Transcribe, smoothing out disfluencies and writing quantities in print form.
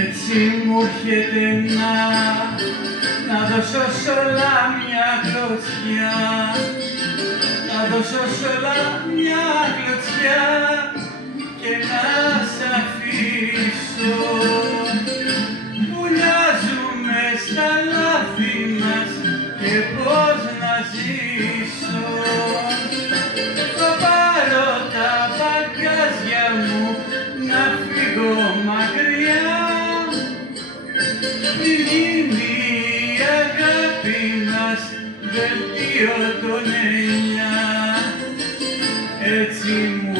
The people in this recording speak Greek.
Έτσι μου έρχεται να δώσω σ' όλα μια κλωτσιά, να δώσω σ' όλα μια κλωτσιά και να σ' αφήσω. Βουλιάζουμε στα λάθη μας και πώς να ζήσω. Θα πάρω τα μπαγκάζια μου να φύγω μακριά. Μην γίνει η αγάπη μας δελτίο των 9. Έτσι μου